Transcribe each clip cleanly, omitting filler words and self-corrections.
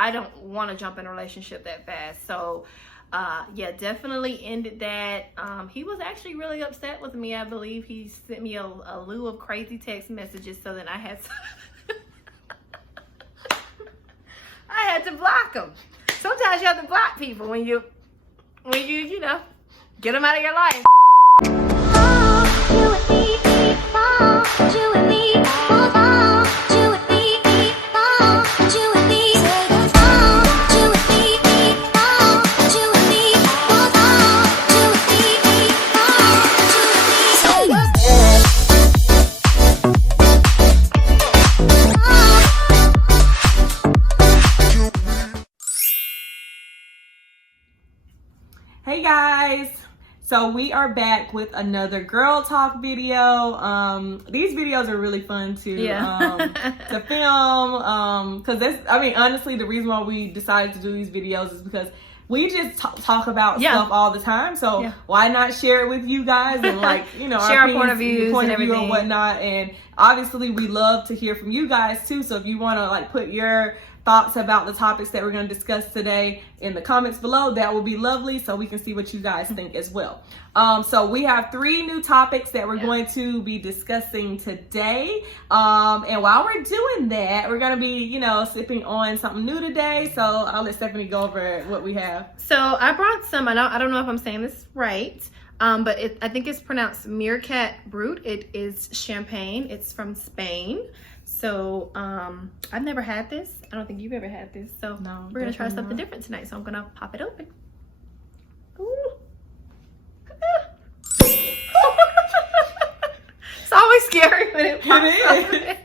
I don't want to jump in a relationship that fast. So yeah, definitely ended that. He was actually really upset with me. I believe he sent me a lieu of crazy text messages, so then I had to block him. Sometimes you have to block people when you know, get them out of your life. Hey guys, so we are back with another girl talk video. These videos are really fun to film, because that's, I mean, honestly, the reason why we decided to do these videos is because we just talk about stuff all the time. So why not share it with you guys and, like, you know, share our point of view and whatnot. And obviously we love to hear from you guys too. So if you want to, like, put your thoughts about the topics that we're going to discuss today in the comments below, that will be lovely, so we can see what you guys think as well. So we have 3 new topics that we're going to be discussing today, and while we're doing that, we're going to be, you know, sipping on something new today. So I'll let Stephanie go over what we have. So I brought some, I don't know if I'm saying this right, but I think it's pronounced Meerkat Brut. It is champagne. It's from Spain. So I've never had this. I don't think you've ever had this. So no, we're gonna try something different tonight. So I'm gonna pop it open. Ooh. It's always scary when it pops open.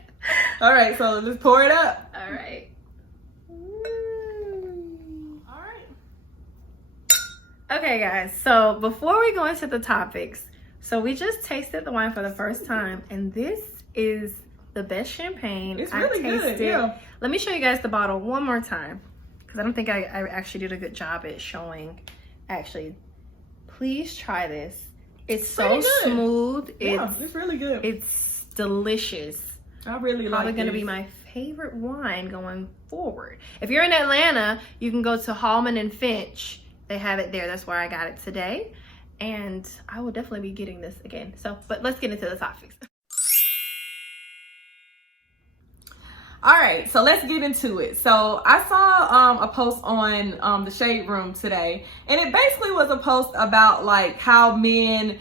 All right, so let's pour it up. All right. All right. Okay, guys. So before we go into the topics, so we just tasted the wine for the first time, and this is the best champagne it's really good. Yeah. Let me show you guys the bottle one more time, because I don't think I actually did a good job at showing. Actually, please try this. It's so smooth. It's really good. It's delicious. I really like it. Probably going to be my favorite wine going forward. If you're in Atlanta, you can go to Hallman and Finch. They have it there. That's where I got it today. And I will definitely be getting this again. So, but let's get into the topics. All right, so let's get into it. So I saw a post on the Shade Room today, and it basically was a post about, like, how men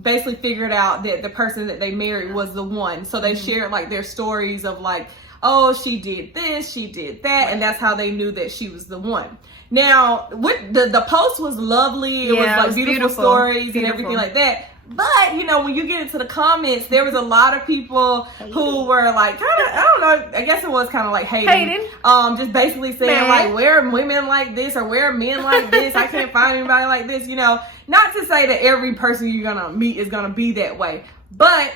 basically figured out that the person that they married was the one. So they shared, like, their stories of, like, oh, she did this, she did that, and that's how they knew that she was the one. Now, with the post was lovely. It was like beautiful stories and everything like that. But, you know, when you get into the comments, there was a lot of people who were, like, kind of, I don't know, I guess it was kind of like hating. Just basically saying, like, where are women like this, or where are men like this? I can't find anybody like this, you know. Not to say that every person you're going to meet is going to be that way. But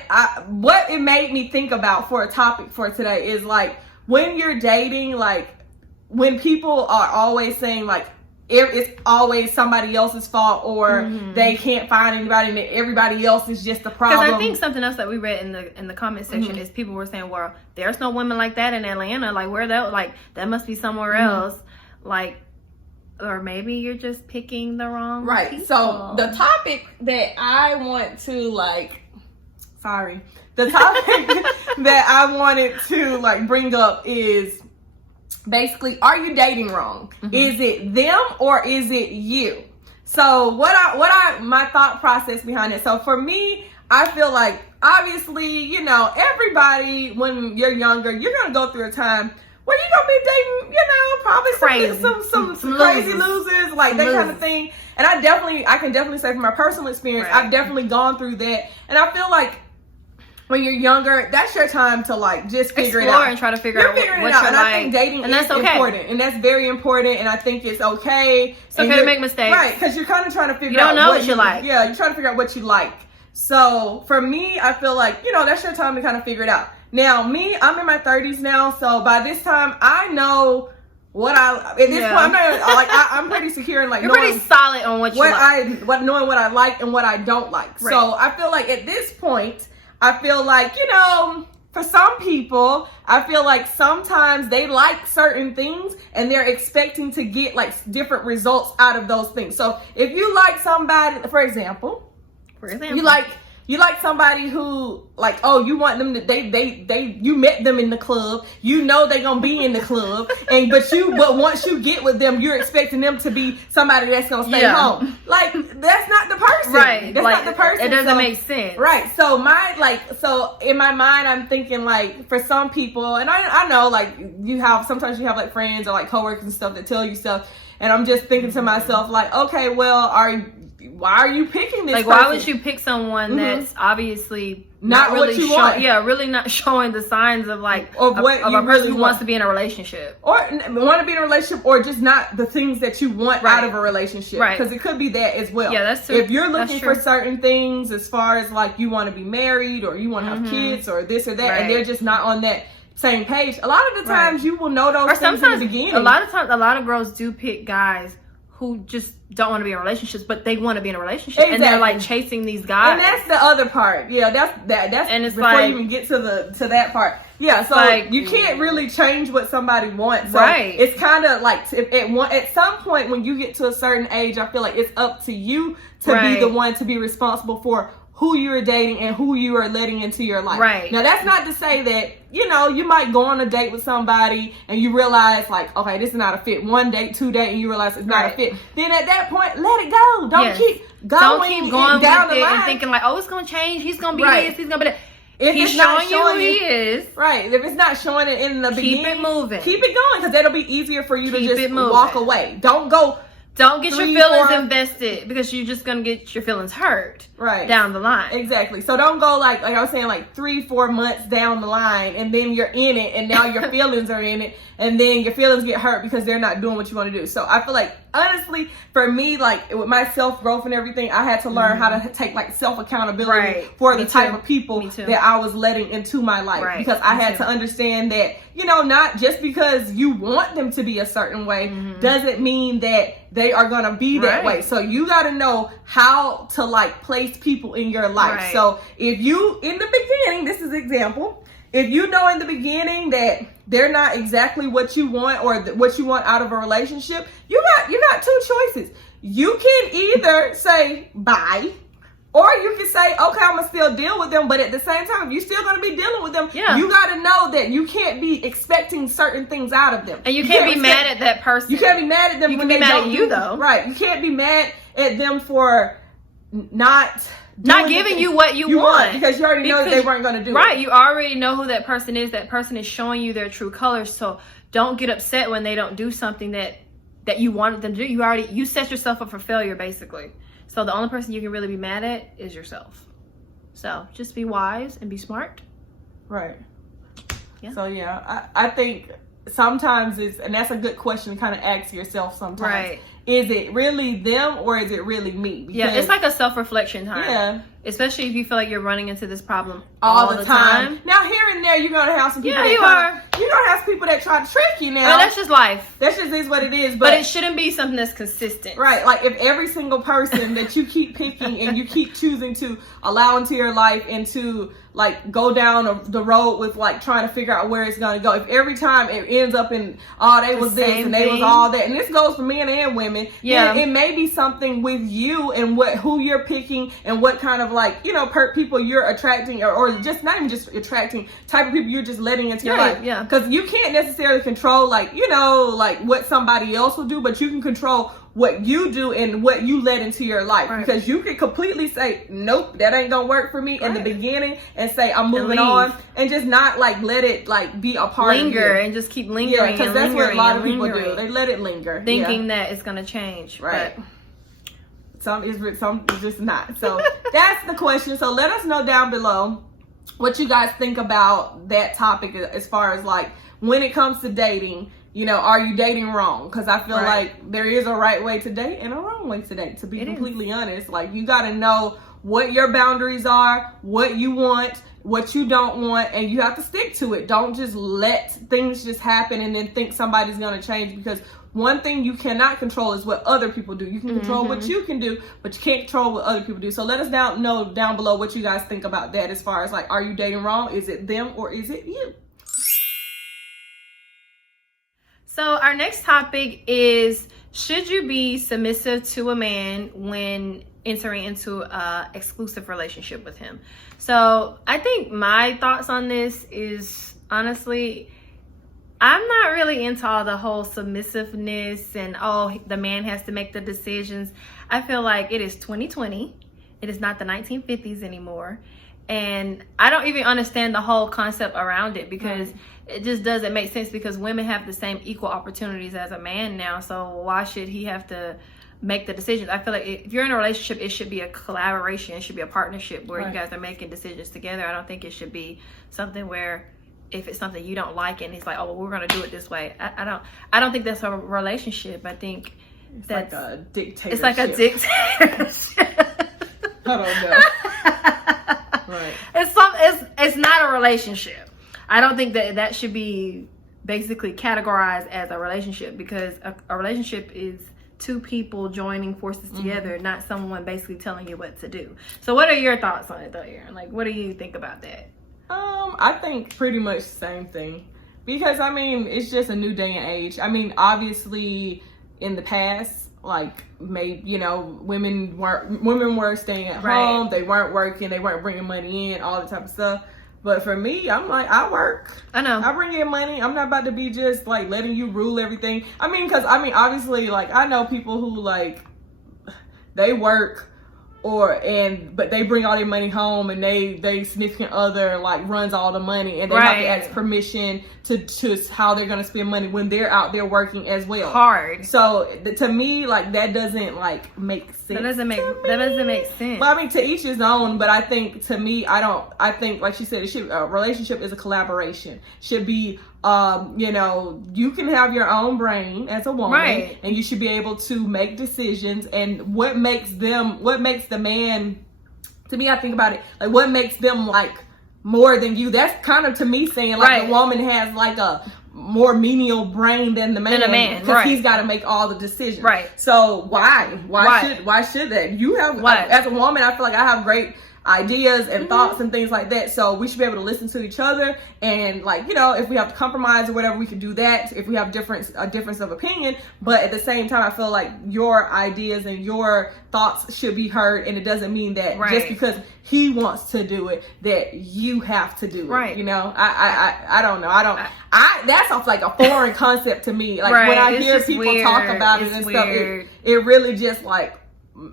what it made me think about for a topic for today is, like, when you're dating, like, when people are always saying, like, it's always somebody else's fault, or they can't find anybody, and everybody else is just the problem. Because I think something else that we read in the comment section is people were saying, well, there's no women like that in Atlanta. Like, where that, like, that must be somewhere else. Like, or maybe you're just picking the wrong people. So the topic that I want to, like, the topic that I wanted to, like, bring up is basically, are you dating wrong? Is it them or is it you? So my thought process behind it. So for me, I feel like, obviously, you know, everybody, when you're younger, you're going to go through a time where you're going to be dating, you know, probably some crazy losers, like that kind of thing. And I can definitely say from my personal experience, I've definitely gone through that. And I feel like when you're younger, that's your time to, like, just figure it out and try to figure out what you're like. And I think dating is important, and that's very important. And I think it's okay. It's okay to make mistakes, right? Because you're kind of trying to figure out what you like. Yeah, you're trying to figure out what you like. So for me, I feel like, you know, that's your time to kind of figure it out. Now, me, I'm in my 30s now, so by this time, I know what at this point, I'm not, like, I'm pretty secure in, like, you're pretty solid on what you like. Knowing what I like and what I don't like. Right. So I feel like at this point, I feel like, you know, for some people, I feel like sometimes they like certain things and they're expecting to get like different results out of those things. So if you like somebody, for example, you like somebody who like, oh, you want them to, you met them in the club, you know they're gonna be in the club, but once you get with them, you're expecting them to be somebody that's gonna stay home. Like, that's not the person. Right. That's not the person. It doesn't make sense. Right. So in my mind, I'm thinking like, for some people, and I know like sometimes you have like friends or like coworkers and stuff that tell you stuff, and I'm just thinking to myself like, okay, well, why are you picking this person? Why would you pick someone that's obviously not really what you want? Yeah, really not showing the signs of like of a person really who wants to be in a relationship, or want to be in a relationship, or just not the things that you want out of a relationship. Right. Because it could be that as well. Yeah, that's true. If you're looking for certain things, as far as like you want to be married or you want to have kids or this or that, and they're just not on that same page, a lot of the times you will know those things in the beginning. A lot of girls do pick guys who just don't want to be in relationships, but they want to be in a relationship, and they're like chasing these guys. And that's the other part. Yeah, that's and it's before you even get to that part. Yeah, so like, you can't really change what somebody wants. So it's kind of like at some point when you get to a certain age, I feel like it's up to you to be the one to be responsible for who you're dating and who you are letting into your life. Right. Now, that's not to say that, you might go on a date with somebody and you realize like, okay, this is not a fit. 1 date, 2 date, and you realize it's not a fit. Then at that point, let it go. Don't keep going down the line and thinking like, oh, it's going to change. He's going to be this. He's going to be that. If he's showing you who he is. Right. If it's not showing it in the beginning, keep it moving. Keep it going, because that'll be easier for you to just walk away. Don't get your feelings invested, because you're just going to get your feelings hurt down the line. Exactly. So don't go like I was saying, like 3-4 months down the line, and then you're in it, and now your feelings are in it, and then your feelings get hurt because they're not doing what you want to do. So I feel like, honestly, for me, like with my self-growth and everything, I had to learn how to take like self-accountability for the type of people that I was letting into my life. Because I had to understand that, not just because you want them to be a certain way doesn't mean that they are going to be that way. So you got to know how to like place people in your life. So if you, in the beginning, this is example, if you know in the beginning that they're not exactly what you want or what you want out of a relationship, you got two choices. You can either say bye, or you can say, okay, I'm going to still deal with them. But at the same time, if you're still going to be dealing with them, you got to know that you can't be expecting certain things out of them. And you can't be mad at that person. You can't be mad at them when they don't. You can be mad at you, though. Right. You can't be mad at them for not giving you what you want, because you already know that they weren't going to do it. Right. You already know who that person is. That person is showing you their true colors. So don't get upset when they don't do something that you wanted them to do. You set yourself up for failure, basically. So the only person you can really be mad at is yourself. So just be wise and be smart. Right. Yeah. So yeah, I think sometimes and that's a good question to kind of ask yourself sometimes. Right. Is it really them or is it really me? Because it's like a self-reflection time. Yeah. Especially if you feel like you're running into this problem all the time. Now, here and there, you're going to have some people you're going to have people that try to trick you now. Well, that's just life. That just is what it is. But it shouldn't be something that's consistent. Right. Like if every single person that you keep picking and you keep choosing to allow into your life and to like go down the road with like trying to figure out where it's going to go. If every time it ends up in, they was this and they was all that. And this goes for men and women. Yeah. It may be something with you and who you're picking and what kind of like, people you're attracting or just not even just attracting, type of people you're just letting into your life. Yeah. Because you can't necessarily control like what somebody else will do, but you can control what you do and what you let into your life. Right. Because you can completely say, nope, that ain't gonna work for me in the beginning, and say I'm moving on, and just not like let it like be a part of you. And just keep lingering. Yeah, because that's what a lot of people do. They let it linger, thinking that it's gonna change. Right. But some is just not. So that's the question. So let us know down below what you guys think about that topic as far as like when it comes to dating. Are you dating wrong? Because I feel like there is a right way to date and a wrong way to date, to be completely honest. Like, you got to know what your boundaries are, what you want, what you don't want, and you have to stick to it. Don't just let things just happen and then think somebody's going to change, because one thing you cannot control is what other people do. You can control what you can do, but you can't control what other people do. So let us know down below what you guys think about that, as far as like, are you dating wrong? Is it them or is it you? So our next topic is, should you be submissive to a man when entering into a exclusive relationship with him? So I think my thoughts on this is, honestly, I'm not really into all the whole submissiveness and, oh, the man has to make the decisions. I feel like it is 2020. It is not the 1950s anymore. And I don't even understand the whole concept around it, because it just doesn't make sense, because women have the same equal opportunities as a man now. So why should he have to make the decisions? I feel like if you're in a relationship, it should be a collaboration. It should be a partnership where you guys are making decisions together. I don't think it should be something where, if it's something you don't like and he's like, oh, well, we're going to do it this way. I don't think that's a relationship. I think that's like a dictatorship. It's like a dictatorship. I don't know. Right. It's not a relationship. I don't think that should be basically categorized as a relationship, because a relationship is two people joining forces together, not someone basically telling you what to do. So what are your thoughts on it though, Erin? Like, what do you think about that? I think pretty much the same thing, because I mean, it's just a new day and age. I mean, obviously in the past, like, maybe, you know, women were staying at home, they weren't working, they weren't bringing money in, all the type of stuff. But for me, I'm like, I work. I know. I bring in money. I'm not about to be just like letting you rule everything. I mean, because I mean, obviously, like, I know people who like, they work, but they bring all their money home, and they significant other like runs all the money, and they have to ask permission to how they're gonna spend money when they're out there working as well. Hard. So to me, like, that doesn't like make sense. That doesn't make sense. Well, I mean, to each his own, but I think, to me, I think like she said, a relationship is a collaboration. Should be you know, you can have your own brain as a woman, and you should be able to make decisions, and what makes the man, to me, I think about it, like, what makes them like more than you. That's kind of, to me, saying like the woman has like a more menial brain than the man, because he's got to make all the decisions. So why should that? You have, as a woman, I feel like I have great ideas and thoughts and things like that, so we should be able to listen to each other, and like, you know, if we have to compromise or whatever, we can do that if we have a difference of opinion. But at the same time, I feel like your ideas and your thoughts should be heard, and it doesn't mean that just because he wants to do it that you have to do it. You know, I don't know. That's like a foreign concept to me. Like, when I hear people talk about it and stuff, it really just like,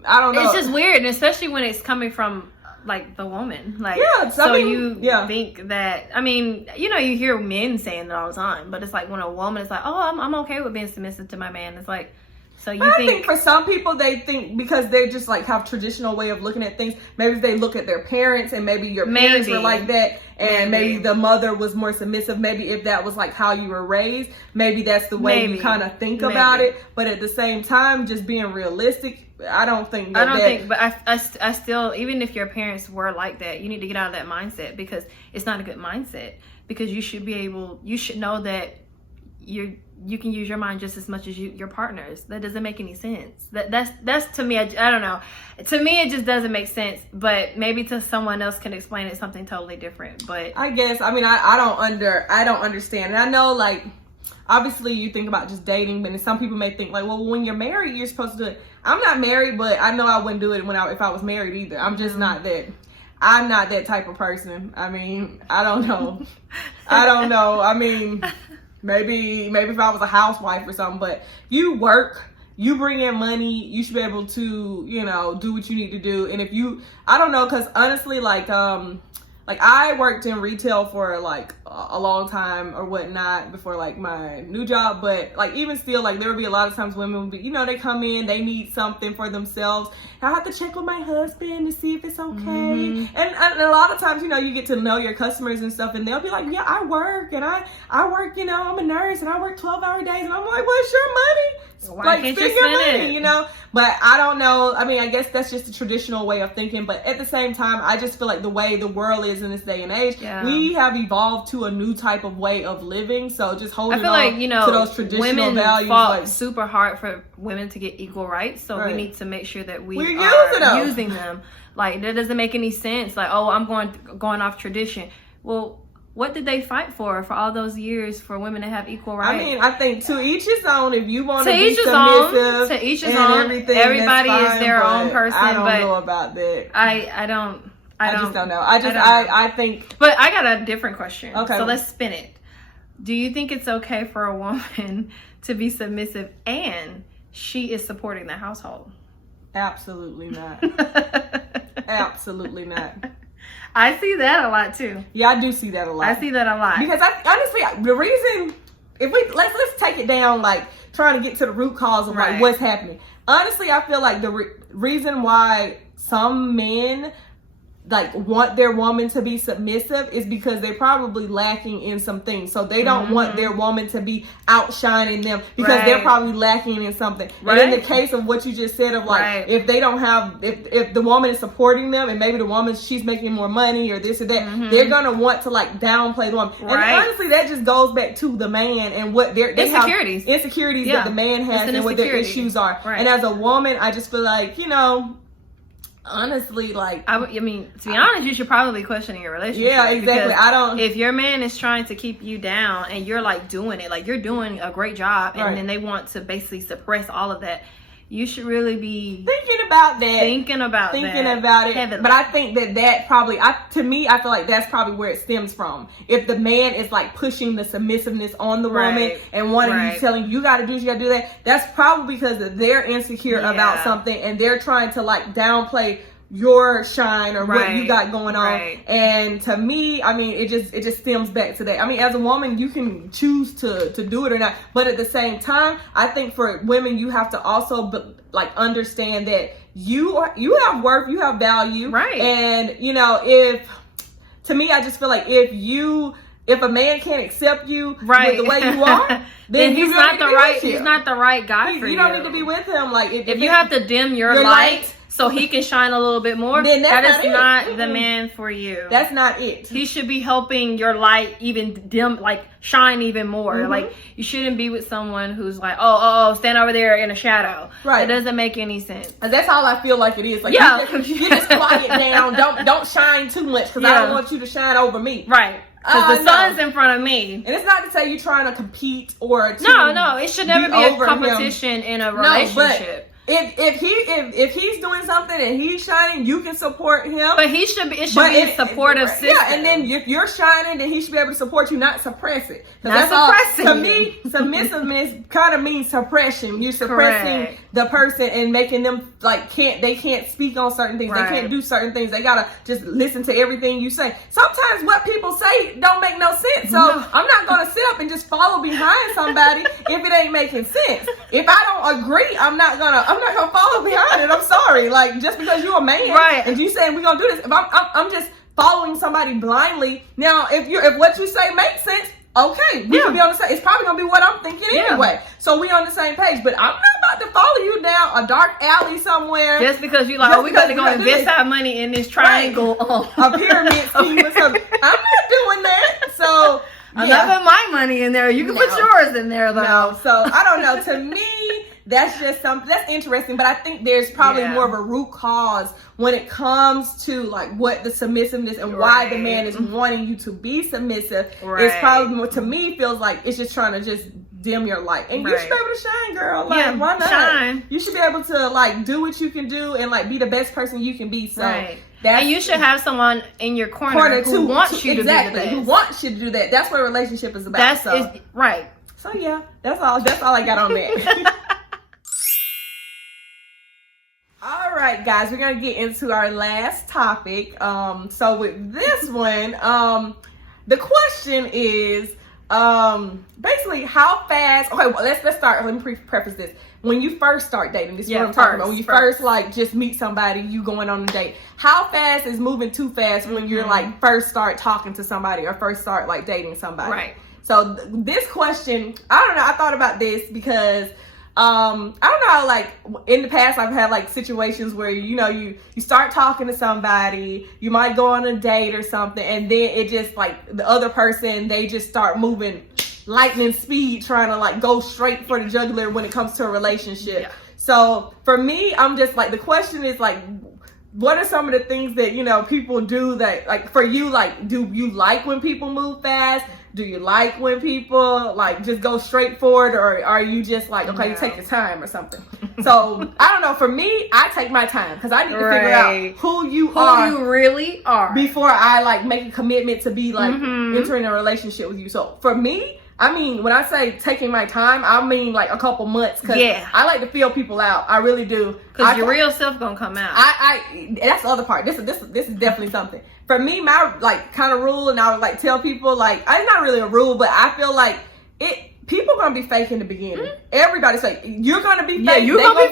I don't know. It's just weird, and especially when it's coming from like the woman, like, so I mean, you think that, I mean, you know, you hear men saying that all the time, but it's like when a woman is like, oh, I'm okay with being submissive to my man, it's like, so you I think for some people, they think, because they just like have traditional way of looking at things, maybe if they look at their parents, and maybe your parents were like that, and maybe the mother was more submissive, maybe if that was like how you were raised, maybe that's the way you kind of think about it. But at the same time, just being realistic, I don't think but I still, even if your parents were like that, you need to get out of that mindset, because it's not a good mindset, because you should know that you can use your mind just as much as your partner's. That doesn't make any sense. That's to me, I don't know. To me, it just doesn't make sense, but maybe to someone else can explain it something totally different. But I guess, I mean, I don't understand. And I know, like, obviously you think about just dating, but some people may think like, well, when you're married, you're supposed to do it. I'm not married, but I know I wouldn't do it if I was married either. I'm just not that. I'm not that type of person. I mean, I don't know. I mean, maybe if I was a housewife or something, but you work, you bring in money, you should be able to, you know, do what you need to do. And if you, I don't know, because honestly, like I worked in retail for like a long time or whatnot before like my new job, but like even still, like there would be a lot of times women would be, you know, they come in, they need something for themselves. I have to check with my husband to see if it's okay. And a lot of times, you know, you get to know your customers and stuff, and they'll be like, yeah, I work, you know, I'm a nurse and I work 12-hour days. And I'm like, what's your money? Why like can't spend you your spend money, it? you know? But I don't know. I mean, I guess that's just the traditional way of thinking. But at the same time, I just feel like the way the world is in this day and age, we have evolved to a new type of way of living. So just holding on to those traditional women values. Fought super hard for women to get equal rights. So we need to make sure that we're using them. Like, that doesn't make any sense. Like, oh, I'm going off tradition. Well, what did they fight for all those years for women to have equal rights? I mean, I think to each his own. If you want to to be each his submissive, to each his own. Everybody is their own person. I don't know about that. I just don't know. I think. But I got a different question. Okay. So let's spin it. Do you think it's okay for a woman to be submissive and she is supporting the household? Absolutely not. Absolutely not. I see that a lot too. Yeah, I do see that a lot. I see that a lot. Because honestly, the reason, if we let's take it down, like trying to get to the root cause of like what's happening. Honestly, I feel like the reason why some men like want their woman to be submissive is because they're probably lacking in some things. So they don't want their woman to be outshining them because they're probably lacking in something. And in the case of what you just said of like, if they don't have, if the woman is supporting them and maybe the woman, she's making more money or this or that, they're going to want to like downplay the woman. And honestly, that just goes back to the man and what they insecurities. Have insecurities that the man has and what their issues are. And as a woman, I just feel like, honestly, like I mean, to be honest, you should probably be questioning your relationship. Yeah, exactly. I don't. If your man is trying to keep you down and you're like doing it, like you're doing a great job, and then they want to basically suppress all of that, you should really be thinking about that. Thinking about it. Heavily. But I think that probably, to me, I feel like that's probably where it stems from. If the man is like pushing the submissiveness on the woman and wanting you, telling you got to do this, you got to do that, that's probably because they're insecure about something and they're trying to like downplay your shine or what you got going on. And to me, I mean, it just stems back to that. I mean, as a woman, you can choose to do it or not, but at the same time, I think for women, you have to also like understand that you have worth, you have value, and to me, I just feel like if a man can't accept you with the way you are, then he's not the right guy for you. You don't need to be with him. Like if you have to dim your light so he can shine a little bit more, then that is not the man for you. That's not it. He should be helping your light even dim, like shine even more. Like you shouldn't be with someone who's like, oh, stand over there in a shadow. It doesn't make any sense. And that's all I feel like it is. Like you just quiet down. Don't shine too much because I don't want you to shine over me. Because the sun's in front of me. And it's not to say you're trying to compete or to No, it should never be a competition in a relationship. If he's doing something and he's shining, you can support him. But it should be a supportive system. Yeah, and then if you're shining, then he should be able to support you, not suppress it. Not suppressing. To me, submissiveness kind of means suppression. You're suppressing the person and making them like they can't speak on certain things. They can't do certain things. They gotta just listen to everything you say. Sometimes what people say don't make no sense. So I'm not gonna sit up and just follow behind somebody if it ain't making sense. If I don't agree, I'm not gonna follow behind it. I'm sorry. Like just because you're a man and you saying we're gonna do this, if I'm just following somebody blindly. Now if what you say makes sense, okay, we can be on the same. It's probably gonna be what I'm thinking anyway. So we on the same page. But I'm not about to follow you down a dark alley somewhere just because you like, we got to go invest our money in this triangle, a pyramid scheme or something. I'm not doing that. So I'm not putting my money in there. You can put yours in there though. No. So I don't know. To me, that's just something that's interesting, but I think there's probably more of a root cause when it comes to like what the submissiveness and why the man is wanting you to be submissive. It's probably more, to me, feels like it's just trying to just dim your light. And you should be able to shine, girl. Like, why not? Shine. You should be able to like do what you can do and like be the best person you can be. So and you should have someone in your corner who wants you to be the best. Who wants you to do that. That's what a relationship is about. So yeah, that's all I got on that. All right, guys, we're gonna get into our last topic. So with this one, the question is basically how fast. Okay, well, let's start. Let me preface this. When you first start dating, this is what I'm talking about. When you first like just meet somebody, you going on a date. How fast is moving too fast when you're like first start talking to somebody or first start like dating somebody? So this question, I don't know. I thought about this because I don't know how, like, in the past I've had like situations where, you know, you start talking to somebody, you might go on a date or something, and then it just like the other person, they just start moving lightning speed, trying to like go straight for the jugular when it comes to a relationship. Yeah. So for me, I'm just like, the question is like, what are some of the things that, you know, people do that, like, for you, like, do you like when people move fast? Do you like when people like just go straight forward, or are you just like, okay, you take your time or something? So I don't know. For me, I take my time because I need to figure out who you really are before I like make a commitment to be like entering a relationship with you. So for me, I mean, when I say taking my time, I mean like a couple months, because I like to feel people out. I really do. Because your real self gonna come out. That's the other part. This is definitely something. For me, my like kind of rule, and I would like tell people, like, it's not really a rule, but I feel like people gonna be fake in the beginning. Everybody's fake. You're gonna be fake. Yeah, you're gonna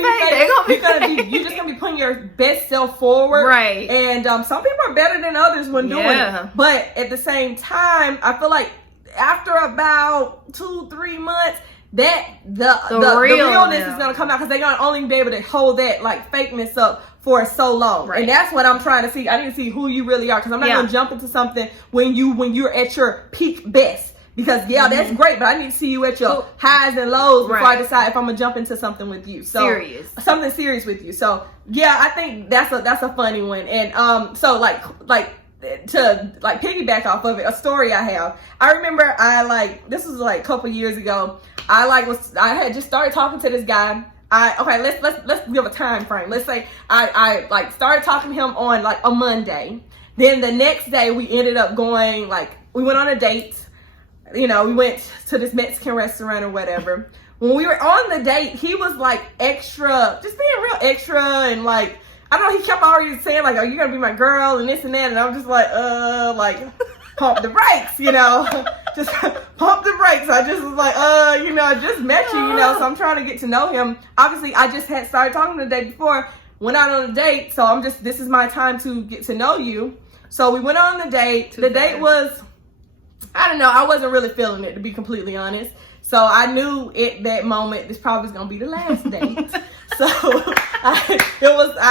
be fake. You're just gonna be putting your best self forward. Right. And some people are better than others when doing it. But at the same time, I feel like after about 2-3 months, that the realness is gonna come out, because they're gonna only be able to hold that like fakeness up for so long. And that's what I'm trying to see. I need to see who you really are, because I'm not gonna jump into something when you're at your peak best. Because that's great, but I need to see you at your highs and lows before I decide if I'm gonna jump into something with you. So something serious with you. So yeah, I think that's a funny one. And so like to like piggyback off of it, a story I have. I remember this was like a couple years ago. I had just started talking to this guy. Let's give a time frame. Let's say I like started talking to him on like a Monday. Then the next day we ended up going, like, we went on a date. You know, we went to this Mexican restaurant or whatever. When we were on the date, he was like extra, just being real extra, and like, I don't know, he kept already saying like, are you gonna be my girl, and this and that, and I'm just like pump the brakes, you know, just pump the brakes. I just was like, you know, I just met you, you know, so I'm trying to get to know him. Obviously, I just had started talking the day before, went out on a date, so this is my time to get to know you. So we went on the date. The date was, I don't know, I wasn't really feeling it, to be completely honest. So I knew at that moment this probably was gonna be the last date. So I got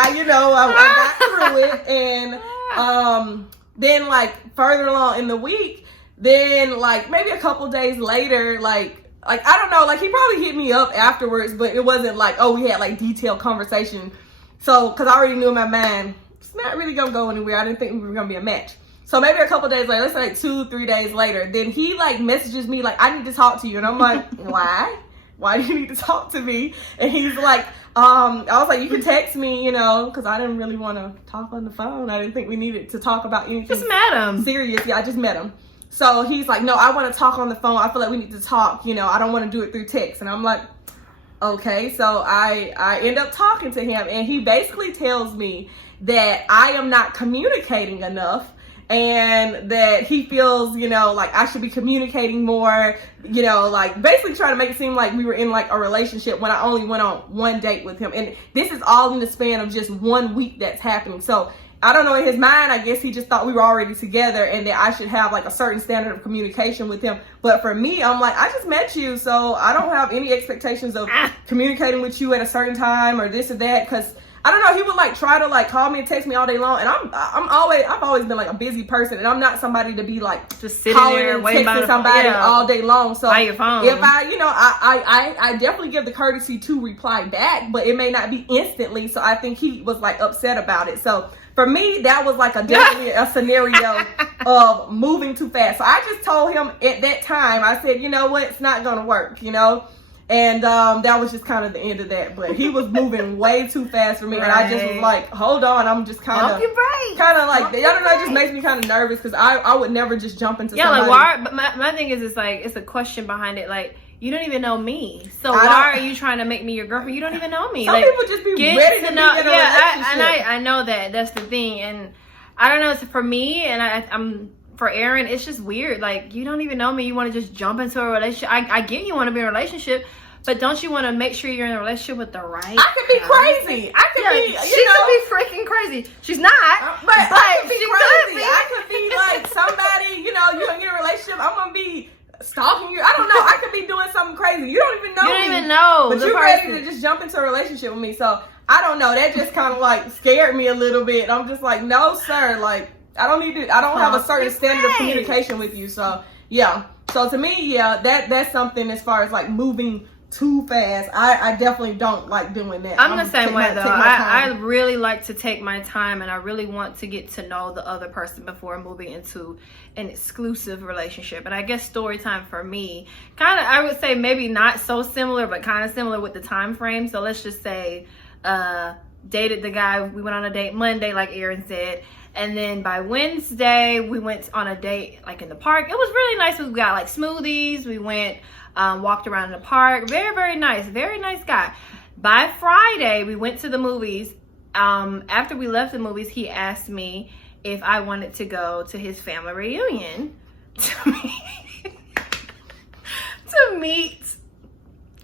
through it, and then like further along in the week, then like maybe a couple days later, like I don't know, like he probably hit me up afterwards, but it wasn't like, oh, we had like detailed conversation. So because I already knew in my mind, it's not really gonna go anywhere. I didn't think we were gonna be a match. So maybe a couple days later, let's say like 2-3 days later, then he like messages me like, I need to talk to you. And I'm like, why? Why do you need to talk to me? And he's like, I was like, you can text me, you know, because I didn't really want to talk on the phone. I didn't think we needed to talk about anything. Just met him. Serious. Yeah, I just met him. So he's like, no, I want to talk on the phone. I feel like we need to talk, you know, I don't want to do it through text. And I'm like, okay. So I end up talking to him, and he basically tells me that I am not communicating enough, and that he feels, you know, like I should be communicating more, you know, like basically trying to make it seem like we were in like a relationship when I only went on one date with him. And this is all in the span of just 1 week that's happening. So I don't know, in his mind, I guess he just thought we were already together and that I should have like a certain standard of communication with him. But for me, I'm like, I just met you, so I don't have any expectations of communicating with you at a certain time or this or that, because I don't know, he would like try to like call me and text me all day long, and I've always been like a busy person, and I'm not somebody to be like just sitting there waiting texting somebody all day long. So by your phone. If I definitely give the courtesy to reply back, but it may not be instantly. So I think he was like upset about it. So for me, that was like definitely a scenario of moving too fast. So I just told him at that time, I said, you know what, it's not gonna work, you know. And that was just kind of the end of that. But he was moving way too fast for me, and I just was like, hold on, I'm just kind of like, I don't know, it just makes me kind of nervous, because I would never just jump into somebody. Like, why? But my thing is, it's like, it's a question behind it, like, you don't even know me, so why are you trying to make me your girlfriend? You don't even know me. Some like, people just be ready to be in a relationship. I know that's the thing, and I don't know, it's for me, and I'm for Aaron, it's just weird. Like, you don't even know me, you want to just jump into a relationship. I get you want to be in a relationship, but don't you want to make sure you're in a relationship with the right I could be crazy. I could be, she could be freaking crazy. She's not, but I could be crazy. I could be like somebody, you know, you're in a relationship, I'm gonna be stalking you. I don't know. I could be doing something crazy. You don't even know. You don't even know. But you're ready to just jump into a relationship with me. So I don't know. That just kind of like scared me a little bit. I'm just like, no, sir. Like, I don't have a certain standard of communication with you. So yeah. So to me, yeah, that's something as far as like moving too fast. I definitely don't like doing that. I'm the same way though. I really like to take my time, and I really want to get to know the other person before moving into an exclusive relationship. And I guess story time for me, kind of, I would say maybe not so similar, but kind of similar with the time frame. So let's just say, dated the guy. We went on a date Monday, like Aaron said. And then by Wednesday, we went on a date like in the park. It was really nice. We got like smoothies. We went, walked around in the park. Very, very nice. Very nice guy. By Friday, we went to the movies. After we left the movies, he asked me if I wanted to go to his family reunion to meet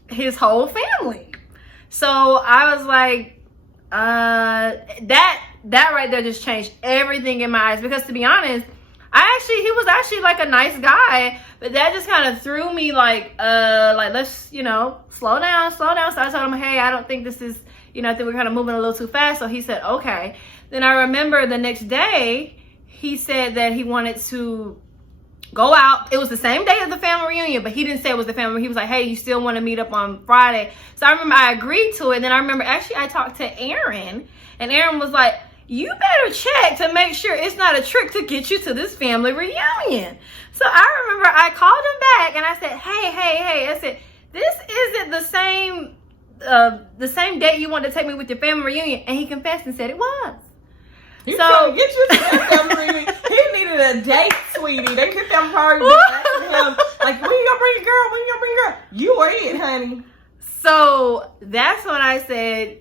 his whole family. So I was like, that right there just changed everything in my eyes, because to be honest, he was actually like a nice guy, but that just kind of threw me like let's, slow down. So I told him, hey, I don't think this is, I think we're kind of moving a little too fast. So he said, okay. Then I remember the next day, he said that he wanted to go out. It was the same day of the family reunion, but he didn't say it was the family. He was like, hey, you still want to meet up on Friday? So I remember I agreed to it. And then I remember actually I talked to Aaron, and Aaron was like, you better check to make sure it's not a trick to get you to this family reunion. So I remember I called him back and I said, hey, I said, this isn't the same date you wanted to take me with your family reunion. And he confessed and said it was. He's trying to get you to that family reunion. He needed a date, sweetie. They could them party asking him, like, when you gonna bring your girl? You wait, honey. So that's when I said,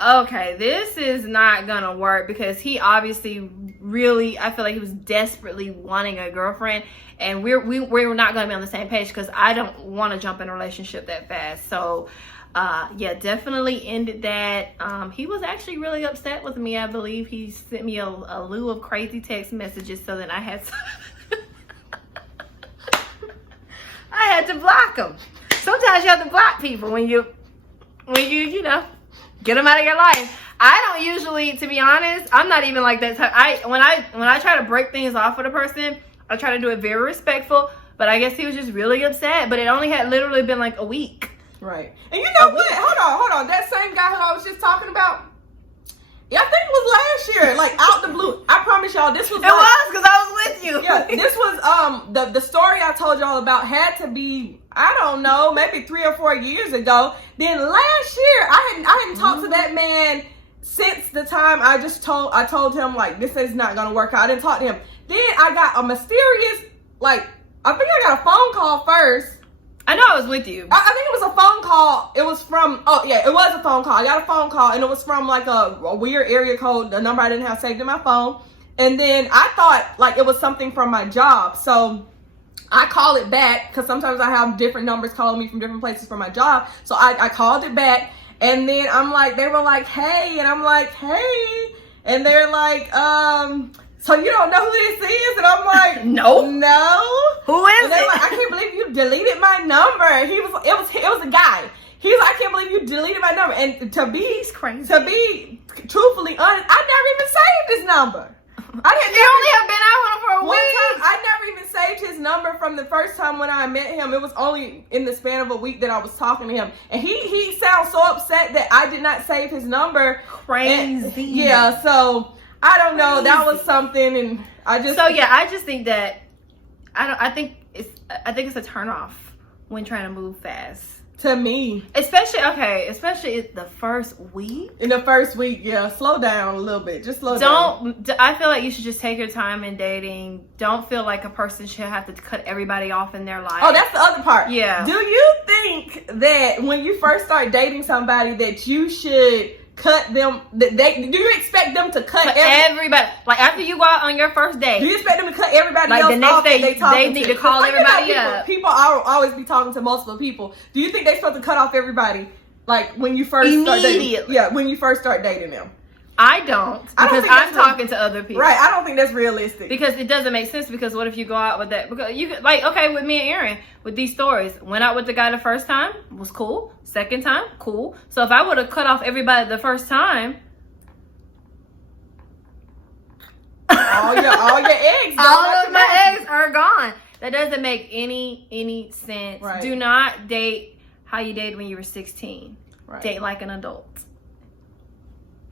okay, this is not gonna work, because he obviously really, I feel like he was desperately wanting a girlfriend, and we're not gonna be on the same page, because I don't want to jump in a relationship that fast. So yeah, definitely ended that. He was actually really upset with me. I believe he sent me a lieu of crazy text messages, so that I had to block him. Sometimes you have to block people when you get them out of your life. I don't usually, to be honest, I'm not even like that type. When I try to break things off with a person, I try to do it very respectful. But I guess he was just really upset. But it only had literally been like a week. Right. And you know what? Hold on. That same guy who I was just talking about, yeah, I think it was last year, like out the blue. I promise y'all, this was. It was, because I was with you. Yeah, this was the story I told y'all about had to be, I don't know, maybe 3 or 4 years ago. Then last year, I hadn't talked to that man since the time I told him like, this is not gonna work out. I didn't talk to him. Then I got a mysterious, like, I think I got a phone call first. I know I was with you. I think it was a phone call. It was from, it was a phone call. I got a phone call, and it was from like a weird area code, the number I didn't have saved in my phone. And then I thought like it was something from my job. So I call it back, because sometimes I have different numbers calling me from different places for my job. So I called it back, and then they were like, hey, and I'm like, hey. And they're like, so you don't know who this is? And I'm like, no. Who is and they're like, I can't believe you deleted my number. It was a guy. He was like, I can't believe you deleted my number. And to be truthfully honest, I never even saved his number. You only have been out with him for a week. I never even saved his number from the first time when I met him. It was only in the span of a week that I was talking to him. And he sounds so upset that I did not save his number. Crazy. Yeah, so I don't know. That was something, and I just think that I think it's a turnoff when trying to move fast. To me, especially in the first week. In the first week, yeah, slow down a little bit. Just slow down. I feel like you should just take your time in dating. Don't feel like a person should have to cut everybody off in their life. Oh, that's the other part. Yeah. Do you think that when you first start dating somebody that you should cut them? Do you expect them to cut everybody? Like after you go out on your first date, do you expect them to cut everybody like else the next off day? They need to call everybody up. People always be talking to multiple people. Do you think they're supposed to cut off everybody? Like when you first start dating? Yeah, when you first start dating them. I don't, because I'm talking to other people. Right. I don't think that's realistic. Because it doesn't make sense. Because what if you go out with that? Because you like, okay, with me and Aaron, with these stories, went out with the guy the first time, was cool. Second time, cool. So if I would have cut off everybody the first time, all your eggs, all of my eggs are gone. That doesn't make any sense. Right. Do not date how you dated when you were 16. Right. Date like an adult.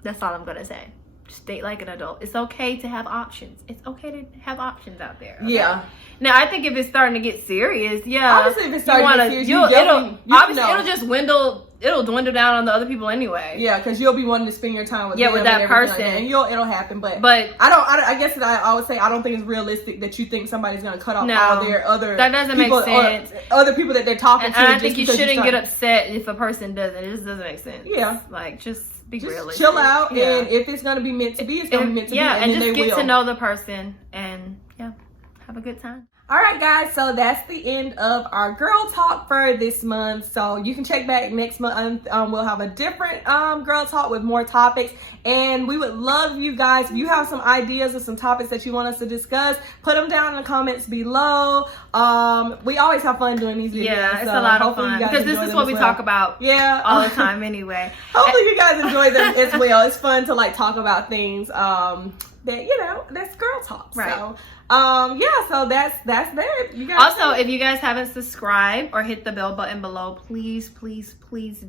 That's all I'm gonna say. Just date like an adult. It's okay to have options. It's okay to have options out there. Okay? Yeah. Now I think if it's starting to get serious, yeah. Obviously, if it's starting to get serious, it'll just dwindle. It'll dwindle down on the other people anyway. Yeah, because you'll be wanting to spend your time with them with that person, like that, and it'll happen. But I guess that I would say I don't think it's realistic that you think somebody's gonna cut off all their other that doesn't make sense. Other people that they're talking to. And I think you shouldn't get upset if a person doesn't. It just doesn't make sense. Yeah, like just be realistic. Chill out, and if it's gonna be meant to be, it's gonna be meant to be. And just get to know the person, and have a good time. All right, guys, so that's the end of our girl talk for this month. So you can check back next month. We'll have a different girl talk with more topics, and we would love you guys. If you have some ideas or some topics that you want us to discuss, put them down in the comments below. We always have fun doing these videos. Yeah, it's a lot of fun because this is what we talk about all the time anyway. Hopefully you guys enjoy them as well. It's fun to like talk about things that that's girl talk. Right. So so that's that. You guys also, if you guys haven't subscribed or hit the bell button below, please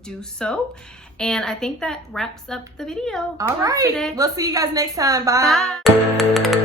do so. And I think that wraps up the video. All right. Today. We'll see you guys next time. Bye. Bye.